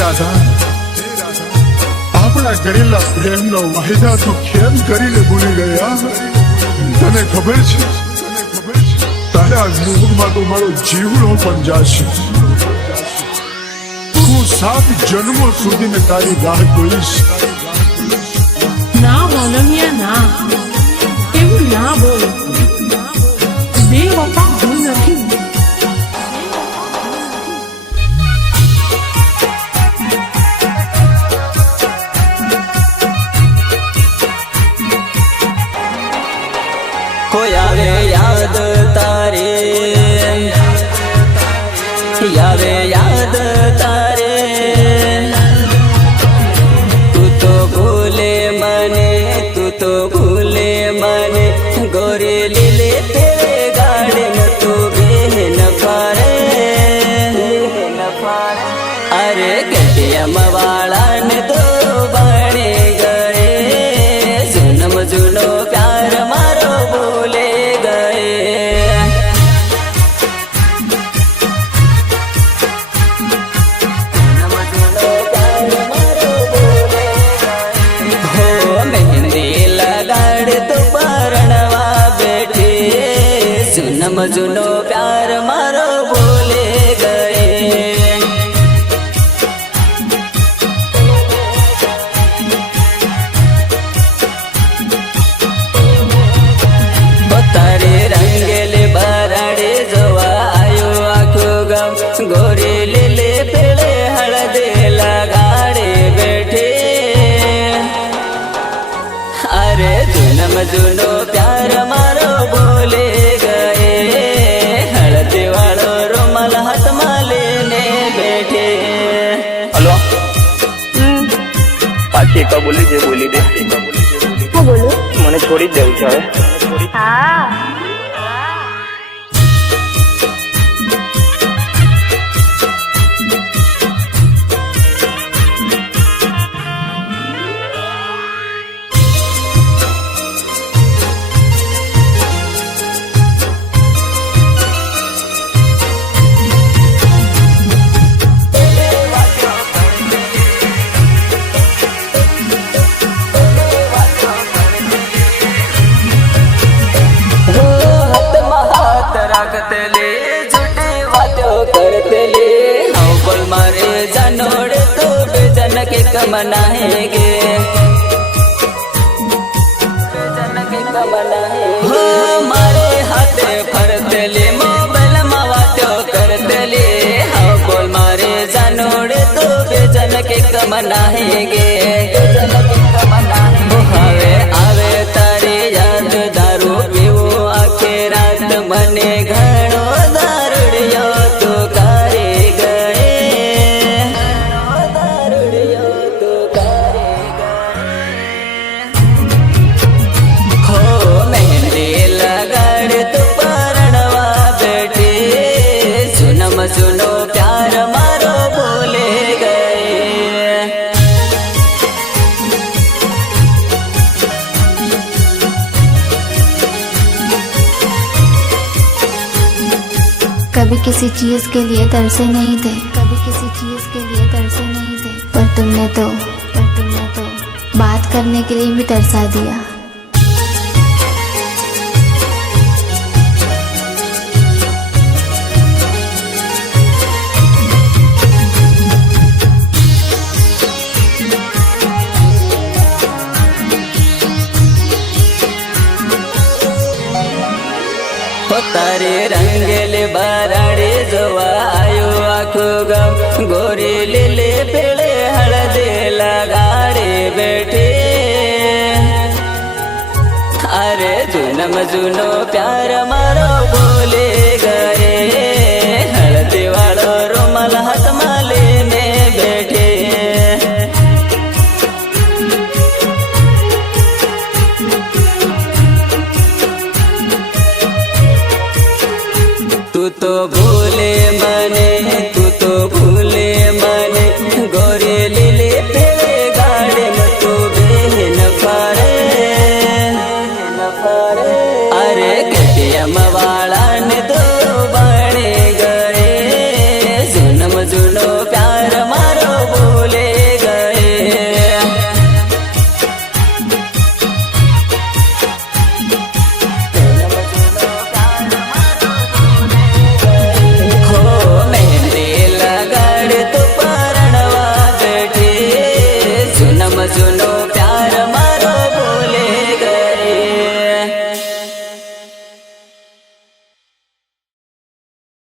રાધા, આપણા કરેલા પ્રેમનો વાયદા તું કેમ કરીને ભૂલી ગયા? તને ખબર છે, તારા મુખમાં તો મારો જીવડો પણ જાશે. હું 7 જન્મો સુધી મેં તારી રાહ જોઈશ. ના બોલમિયા ના, એવું ના બોલ. બે વફા હું નથી. કોઈ આવે યાદ તારે, આવે યાદ તારે, તું તો ભૂલે મને, તું તો ભૂલે મને. ગોરે લીલે તેરે ગાડે में तू बेन फारे, अरे गटियम वाला ने दो बने गए. जन्म जुनो प्यार मारो भूले गए. जन्म जुनो प्यार मारो भूले गए. तारे रंगेले बराडे जोवा आयो आखो गाम. गोरे लेले पेड़े हळदे लगाड़े बैठे. अरे जन्म जुनो प्यार मारो भूले गए. हळदी वालो रुमाल हाथ में लेने बैठे. हेलो पाછી એક બોલી જે બોલી દે. હું બોલું? મને છોડી જ દેવું છે હવે. હા રાખતલે झूठी बातों करतले. हाँ बोल मारे जानोड़ तो बेजन के कमनाएंगे. बेजन के कमनाएंगे. मारे हाथे फरतले मोबाइल में बातों करतले. हाँ बोल मारे जानोड़ तो बेजन के कमनाएंगे. बेजन के कमनाएंगे. आवे आवे तारी याद दारू पीवो आखे रात मने घणो दारुड़ियो तो करे गए. दारुड़ियो तो करे गए. हो मेहंदी लगाड़ तो परणवा बैठे. सुनम सुनो प्यार मारो भूले गए. कभी किसी चीज के लिए तरसे नहीं थे, कभी किसी चीज के लिए तरसे नहीं थे. पर तुमने तो बात करने के लिए भी तरसा दिया. तारे रंगेले बराडे जोवा आयो आखो गाम. गोरे लेले पेड़े हळदे लगाड़े बैठे. अरे जन्म जुनो प्यार मारो भूले गए. हळदी वालो रुमाल हाथ में लेने बैठे. तू तो भूले मने, तू तो